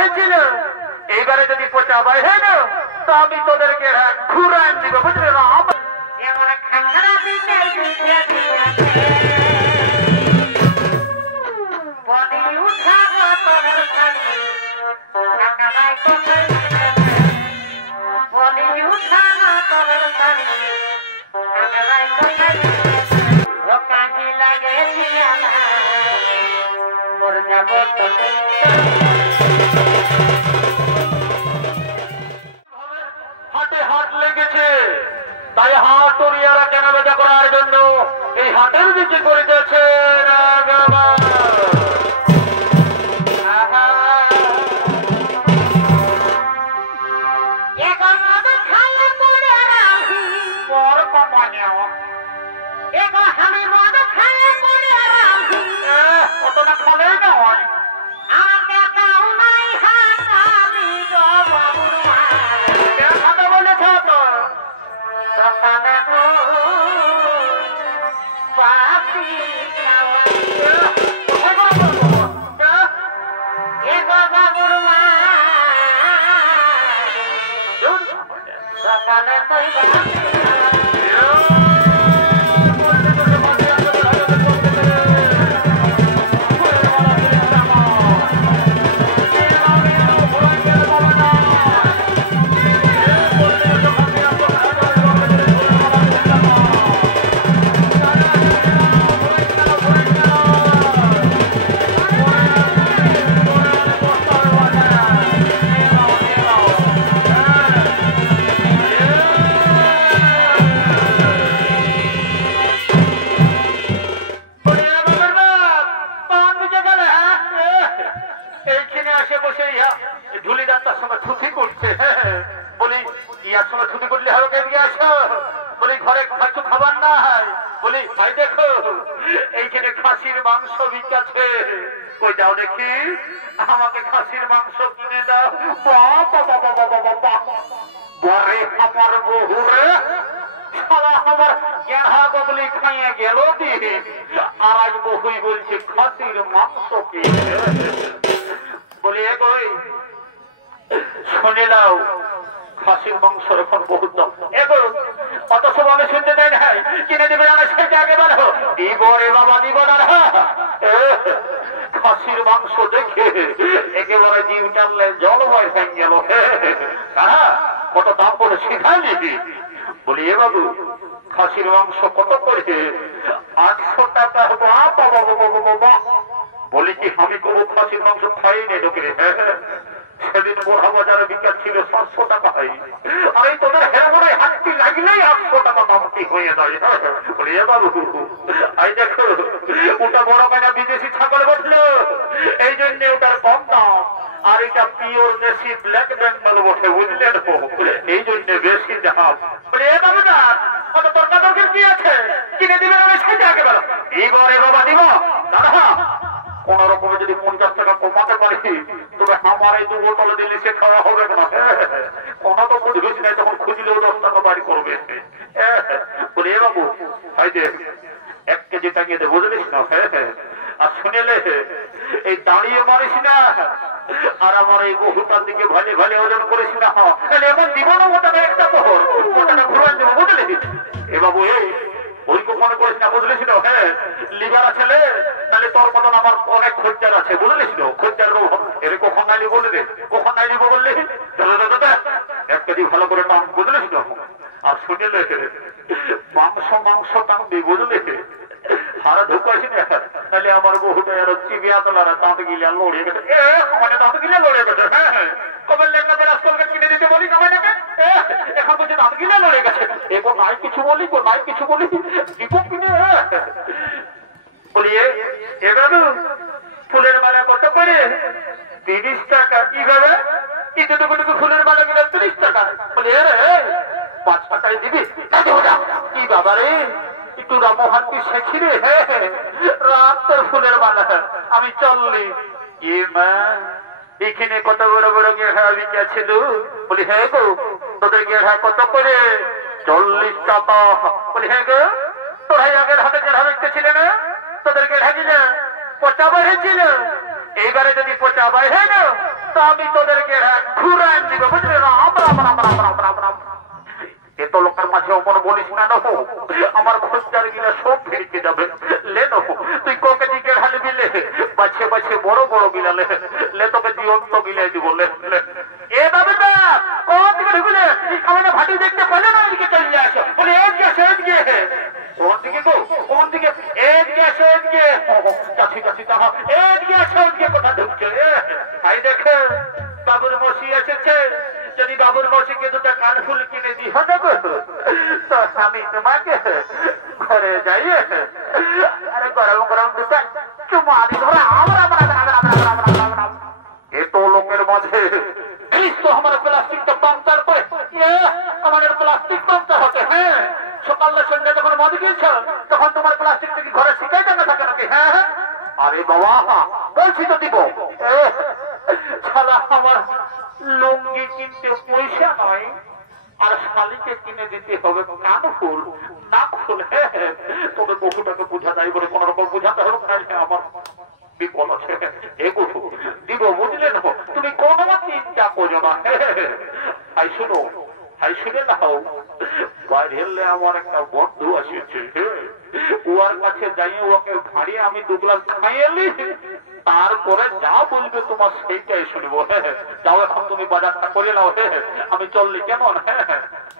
বেড়েছিল, এইবারে যদি পচা বাইরে না তো আমি তোদেরকে ঘুরান দিব, বুঝলে না? হাটে হাট লেগেছে, তাই হাটুরিয়ারা কেনা বেচা করার জন্য এই হাটের দিকে করিতেছে। কতটা খালেই নয় খাসির মাংস বিকাছে, কই যাও দেখি আমাকে খাসির মাংস কিনে দাও। আমার বহুরে আমার গেঁড়া বদলি খাইয়ে গেল দিন, আর আজ বহুই বলছে খাসির মাংস কি। বলি কই শুনে নাও, খাসির মাংসর এখন বহুত দাম। অত সব আমি শুনতে চাই না, কিনে দেবে না সেটা আগে বলো। দিব রে বাবা, দিব না। খাসির মাংস দেখে একেবারে জিভ টানলে জল ভয় ভেঙে গেল। কত দাম করে শিখাই নিবি। বলি এ বাবু খাসির মাংস কত করে? 800 টাকা। বাবা বলি কি আমি কোনো খাসির মাংস খাই নেই ঢুকে। সেদিন বোরহা বাজারে বিকাশ ছিল 700 টাকা হয়, আর এই তোদের হেরমোনায় হাতটি লাগলেই 800 টাকা দামটি হয়ে যায়। বলি এ বাবু আই দেখো ওটা বড় কানা বিদেশি ছাগল বসলো, এই জন্য ওটার কম দাম, আর এটা পিওর দেশি ব্ল্যাক বেঙ্গল বসে, বুঝলে এই জন্য বেশি দাম। বলি এ বাবু না কত তর্কাতর্কির কি আছে, কিনে দিবে না সেটা আগে বলো। এবারে বাবা দিব দাদা, কোন রকমে যদি 50 টাকা কমাতে পারি তবে আমার এই 2 বোতল দিলে সে খাওয়া হবে না। কোনো তো বুঝিস না, তখন খুঁজলেও 10 টাকা বাড়ি করবে। বলি এ বাবু ভাই দেখ 1 কেজি টাঙিয়ে দে, বুঝলিস না? আর শুনেলে এই দাঁড়িয়ে মারিস না, আর আমার এই বহুটার দিকে ভালে ভালে ওজন করিস না। এবার দিব না ওটা একটা মোহর, ওটাকে ঘুরান দেবো, বুঝলি? এ বাবু ওই কখনো করিস না, বুঝলিস না? লিভার আছে তাহলে তোর মতন আমার অনেক খোঁজার আছে, বুঝলিস না? খোঁজার এর কখন নাইলি বলে দে, কখন নাই দিব বললি 1 কেজি ভালো করে টান, বুঝলিস না? আর শুনেলে মাংস টানবি, বুঝলি? হারা ঢুকাইছি না, তাহলে আমার বহুটা চিবিয়া তোলারা দাঁত গিলা লড়িয়ে গেছে। মানে দাঁত গিলা লড়িয়ে গেছে। কবে লেখা রাস্তাকে কিনে দিতে বলি আমাকে, এখন বলছে দাঁত গিলা লড়িয়ে গেছে। এবার নাই কিছু বলি, নাই কিছু বলি, দিব কিনে। বলি এবার ফুলের মালা কত করে? 30 টাকা। কিভাবে? এতটুকু ফুলের মালা কিনা 30 টাকা। বলি রে 5 টাকায় দিবি? কি বাবা রে, একটু রামহান কি শেখি রে। রাত তোর ফুলের মালা আমি চললি। এ মা এখানে কত বড় বড় গেঁড়া বিকেছিল। বলি হ্যাঁ গো তোদের গেঁড়া কত করে? 40 টাকা। বলি হ্যাঁ গো তোরা আগের হাতে গেঁড়া বিকতেছিল না, তোদের গেঁড়া কিনা পচা বাইরে ছিল, এইবারে যদি পচা বাইরে না তো আমি তোদেরকে ঘুরাই দিব, বুঝলি? রাম রাম রাম রাম রাম রাম রাম। এত লোকের মাঝে অমর বলিস না, নহো আমার খোঁজার গিলা সব ফিরকে যাবে। লে নহো তুই কোকে দিকে ঢালবি, লে বাছে বাছে বড় বড় গিলা লে তোকে জীবন্ত গিলাই দিব। লে এ বাবু না কোন দিকে ঢুকলে আমাদের ভাটি দেখতে পেলে না, এদিকে চলে আসো। বলে এদিকে আসো, এদিকে। কোন দিকে গো? কোন দিকে? এদিকে আসো, এদিকে। যাচ্ছি যাচ্ছি তাহা এদিকে আসো, এদিকে কোথা ঢুকছে? তাই দেখে বাবুর মশি এসেছে। যদি বাবুর মশিকে দুটা কানফুল কিনে দিহ দেবো তো আমি তোমাকে ঘরে যাই আরে গরম গরম দুটা চুমা দিব। এত লোকের মাঝে আমার প্লাস্টিকটা পাংচার করে, আমাদের প্লাস্টিক পাংচার হচ্ছে। হ্যাঁ সকালে সন্ধ্যা যখন মদ গিয়েছ তখন তোমার প্লাস্টিক থেকে ঘরে শিখাই জানা থাকে নাকি? হ্যাঁ আরে বাবা বলছি তো দিব। শালা আমার লুঙ্গি কিনতে পয়সা নয়, আর শালিকে কিনে দিতে হবে কানফুল নাকফুল। তবে বহুটাকে বোঝা যায় বলে কোন রকম বোঝাতে হবে না, আমার বিপদ আছে। দিব বুঝলে না, তুমি কোনো চিন্তা করো না। হাই শুনো, হাই শুনে নাও, বাইরে আমার একটা বন্ধু আসিয়েছে। ওর কাছে যাই ওকে ভাড়িয়ে আমি 2 গ্লাস খাইয়েলি, তারপরে যা বলবে তোমার সেইটাই শুনবো। যাও এখন তুমি বাজারটা করে নাও, আমি চললি কেমন?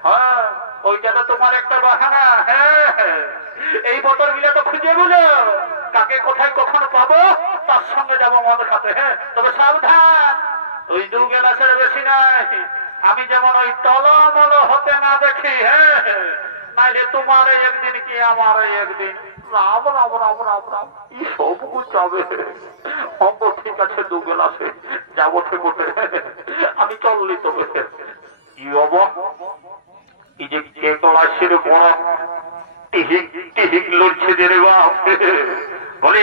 হ্যাঁ ওইটা তো তোমার একটা বাহানা। এই বোতল গুলা তো খুঁজে বলো কাকে কোথায় কখন পাবো, তার সঙ্গে যাবো মদ খাতে। তবে সাবধান, ওই 2 গ্লাসের বেশি নাই। আমি যেমন ওই টলমল হতে না দেখি, নাইলে তোমার একদিন কি আমার একদিন। রাম রাম রাম রাম রাম ই সবকু যাবে। ঠিক আছে 2 গ্লাসে যাবো ঠেকোটে, আমি চললি। তবে কি হব, এই যে কে ক্লাসের বড় টিহিক টিহিক লড়ছে যে রে বাপ। বলি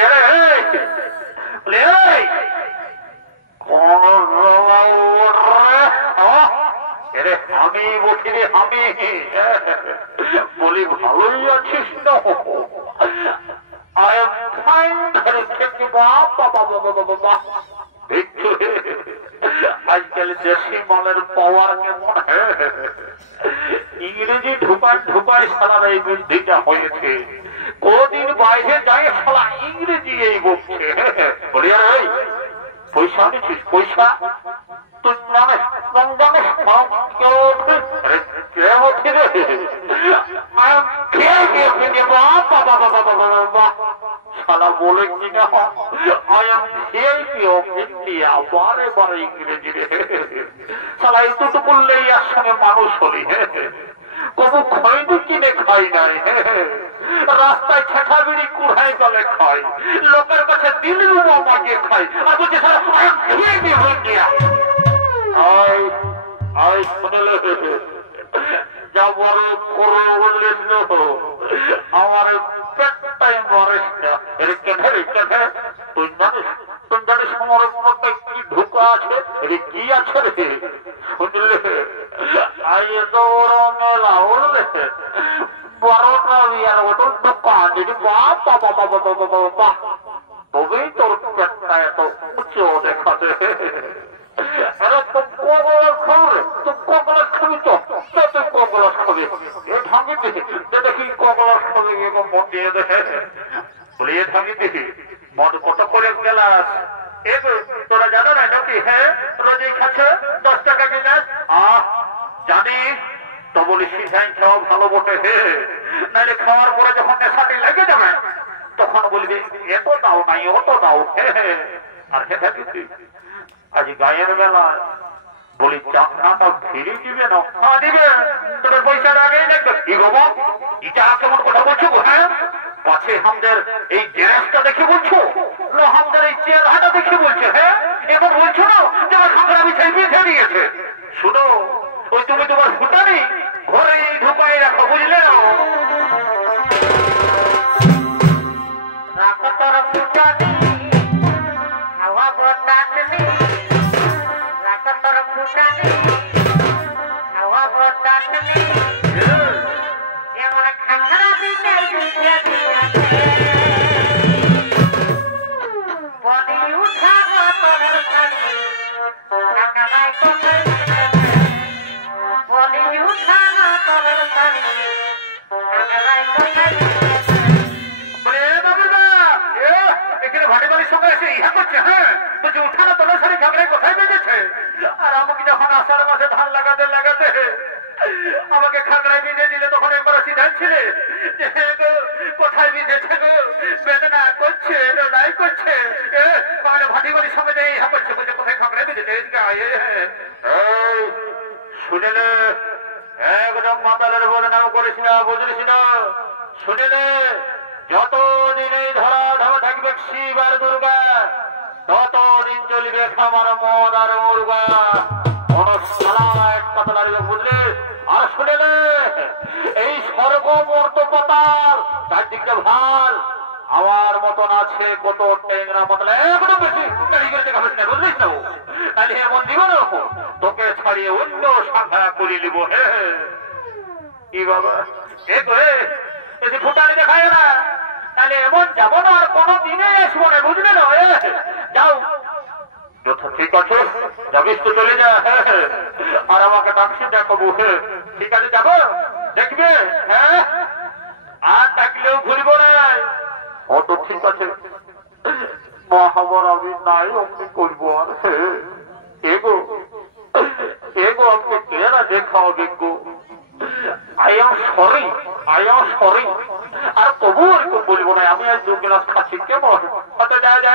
আমি বলছি রে, আমি বলি ভালোই আছিস না? আজকাল দেশি মালের পাওয়ার কেমন। ইংরেজি ঢুকায় ঢুকায় সারা এই বৃদ্ধিটা হয়েছে। কদিন বাইরে যায় সারা ইংরেজি এই বলছে। বলি আরে পয়সা নিচ্ছিস? পয়সা তুই জানিস সালা বলে কিনা I am VIP of India. বারে বারে ইংরেজি রে সালা এতটুকু বললেই একসঙ্গে মানুষ হলি। কবু খয়নি কিনে খাই নাই, রাস্তায় ছেঁটা বিড়ি কুড়াই গলে খাই, লোকের কাছে দিল মাগিয়ে খাই, আর বলছে সালা I am VIP of India. I শুনলে যা বড় করো বললিস না, আমার পেটটাই মরিস না। এর কেঁধে কেঁধে তুই জানিস, তুই জানিস আমার মধ্যে কি ঢুকা আছে? এর কি আছে রে? শুনলে আই তো মেলা উঠলে 12টা বিয়ার ওটল দোকান। বাবা বাবা বাবা বাবা বাবা, তবেই তোর পেটটা এত উঁচু দেখাতে। আরে তো কগলাস খাবে, তো কগলাস খাবি তো তুই কগলাস খাবি। এ ভাঙি দেখি দেখি কগলাস খাবে মন দিয়ে দেখে। বলি এ ভাঙি দেখি মদ কত করে গেলাস? তোরা জানো না নাকি? রোজই খাচ্ছে 10 টাকা গেলাস। জানি তো বলি সিধাই খাওয়া ভালো বটে। নাইলে খাওয়ার পরে যখন নেশাটি লেগে যাবে তখন বলবি এত দাও নাই অত দাও। আর খেতে আজ গায়ের বেলা বলি চাকনাটা ফিরে দিবে না? দিবে, তবে পয়সার আগেই দেখবে। কি গো এটা কেমন কথা বলছো? পাছে আমাদের এই জেরাসটা দেখে বলছো না, আমাদের এই চেহারাটা দেখে বলছে? এখন বলছো না যে আমার খাবার আমি ছেড়ে দিয়েছে। শুনো, ওই তুমি তোমার ফুটানি ঘরে ঢুকাই রাখো, বুঝলে না? এসে ইহা করছে। হ্যাঁ, তো যে উঠানো তোলা সারি ঝগড়ায় কোথায় বেঁধেছে? আর আমাকে যখন আষাঢ় মাসে ধান লাগাতে লাগাতে আমাকে খাগড়ায় বেঁধে দিলে তখন একবার সিদ্ধাচ্ছিলে যে কোথায় বেঁধেছে গো, বেদনা করছে নাই করছে, ভাটি বাড়ির সঙ্গে ইহা করছে, বলছে কোথায় খাগড়ায় বেঁধেছে। শুনে নে, একদম মাতালের বদনাম করিস না, বুঝলিস না? শুনে নে, যতদিন এই ধরাধামে থাকবে শিব আর দুর্গা, ততদিন চলবে খামার মদ আর মুরগা, এক কথা লাগবে, বুঝলি? আর শুনে নে, এই স্বর্গ মর্ত পাতাল চারদিকটা ভাল, আমার মতন আছে কত টেংরা পাতাল, একদম বেশি দেখাবেন না, বুঝলিস না? তাহলে এমন দিব না তোকে ছাড়িয়ে অন্য সংখ্যা করে নিব। কি বাবা যদি ফুটানি দেখায় না তাহলে এমন যাবো না, আর কোনো দিনে আসবো না, বুঝলে না? যাও, ঠিক আছে, যাবিস তো চলে যা, আর আমাকে ডাকছি দেখাবো। ঠিক আছে, যাবো, দেখবে? হ্যাঁ, আর ডাকলেও ভুলবো না। ও তো ঠিক আছে, মহাবর আমি নাই অমনি করবো। আর এগো এগো আমাকে কেনা দেখাও দেখবো। I am sorry, আর তবু এরকম বলবো না, আমি আর 2 গ্লাস খাচ্ছি। কেমন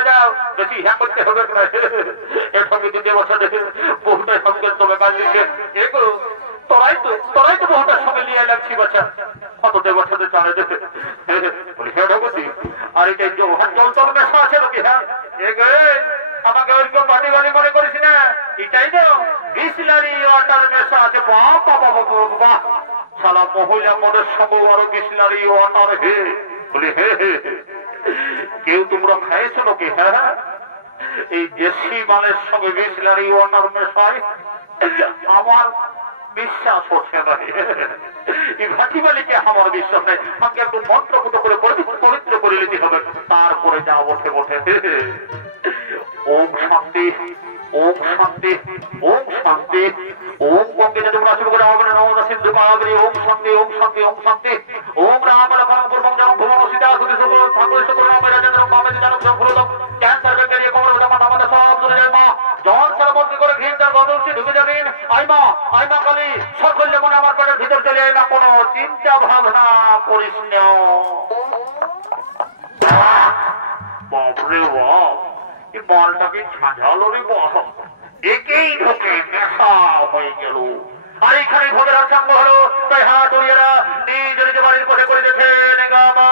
যাও বেশি হ্যাঁ করতে হবে না। এর সঙ্গে 2 বছর দেখে বহুটার সঙ্গে তবে কাজ দিচ্ছে। এগুলো তোরাই তো বহুটার সঙ্গে নিয়ে লাগছি বাচ্চা, কত বছর চালে দেখে বলি হ্যাঁ ঢুকছি। আর এটা জল মেশা আছে নাকি? হ্যাঁ, আমাকে ওইরকম বাড়ি বাড়ি মনে করিস না, এটাই তো বিসলারি ওয়াটার মেশা আছে। বাহ, সালা মহিলা মদের সঙ্গে আরো বিসলারি ওয়াটার। হে বলি হে কেউ তোমরা খাইছো নাকি? হ্যাঁ, এই দেশি মালের সঙ্গে বিসলারি ওয়াটার মেশায় আমার বিশ্বাস হচ্ছে না। এই ভাটি মালিকে আমার বিশ্বাস নেই। আমাকে একটু মন্ত্রপুত করে পবিত্র করে নিতে হবে, তারপরে যা ওঠে ওঠে। ওম শান্তি, ওম শান্তি, ওম শান্তি, ওম গঙ্গে যমুনা শিব গোদাবরী নর্মদা সিন্ধু কাবেরী, ওম শান্তি, ওম শান্তি, ওম শান্তি, ওম রাম লক্ষ্মণ পূর্বং জনম ভুবন সীতা সুধি সুখ ঠাকুর সুখ রাম রাজেন্দ্র কামেজ জানক সংফুলম ক্যান্সার ব্যাকটেরিয়া কমর ওটা আমাদের সব দূরে যায়। মা জন সারাবন্দি করে ঘিন তার গদর্শি ঢুকে যাবেন। আইমা কালী সকলে মনে আমার পেটের ভিতর চলে যায় না, কোনো চিন্তা ভাবনা করিস না। বাপরে বাপ, এই বলটাকে ঝাঁঝালো রে বাপ, একেই ঢোকে নেশা হয়ে গেল। আর এখানে ভোগের সঙ্গ হলো, তাই হাত উড়িয়েরা নিজ নিজ বাড়ির পথে করে দিয়েছে নেগামা।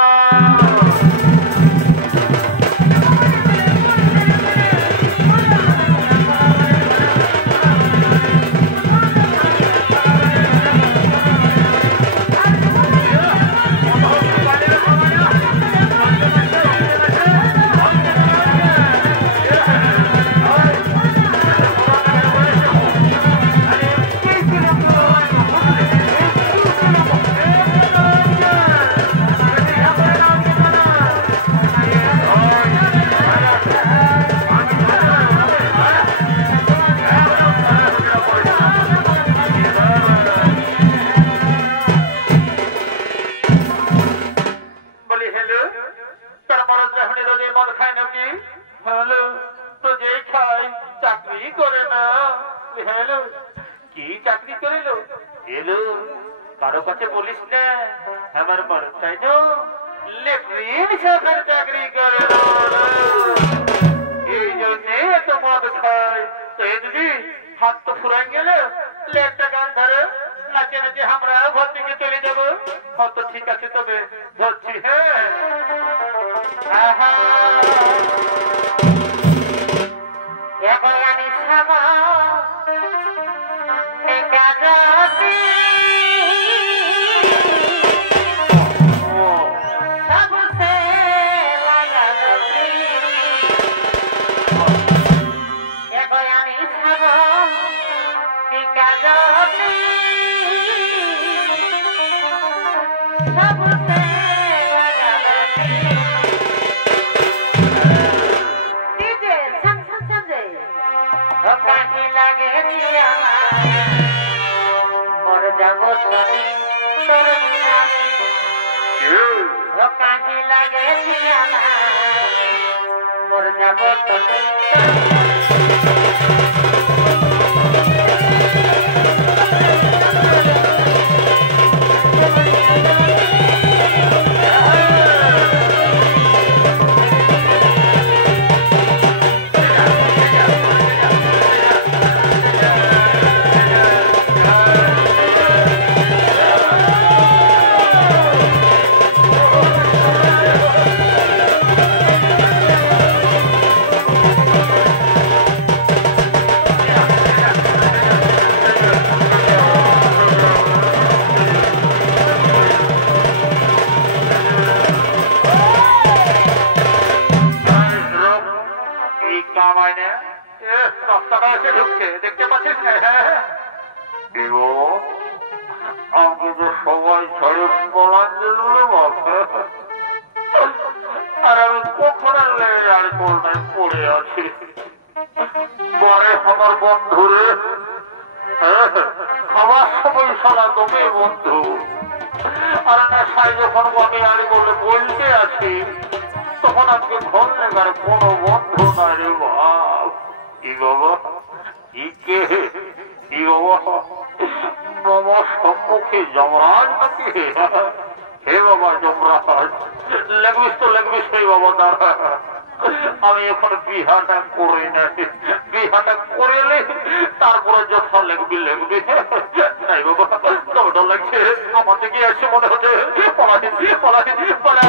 কারো কাছে বলিস না, আমার বড় চাই না লেফ্রিন সাহেবের চাকরি করে, এই জন্যে এত মদ খায়। তো এই দিদি হাত তো ফুরাই গেলে একটা গান ধরে নাচে নাচে আমরা ঘর থেকে চলে যাবো। হত ঠিক আছে, তবে ধরছি। হ্যাঁ, এখন আমি সামা মরে যাবো তোকে দেখতে পাচ্ছিস না? আমাকে তো সবাই ঝড়ে পলান আর আমি কখন আর কোলটায় পড়ে আছি। পরে আমার বন্ধুরে খাবার সময় সারা তোকে বন্ধু আর না সাই যখন আমি আড়ি বলে বলতে আছি তখন আজকে ঘর নেবার কোনো বন্ধু না রে বাপ। ই বাবা ইকে ই বাবা বাবা সম্মুখে যমরাজ নাকি? হে বাবা যমরাজ লাগবিস তো লাগবিস হে বাবা দাঁড়া। আমি এখন বিহাটা করে নাই, বিহাটা করেলে তারপরে যখন লাগবি লাগবি। নাই বাবা ডর লাগছে, আমার দিকে এসে মনে হচ্ছে পলা পলা পলা।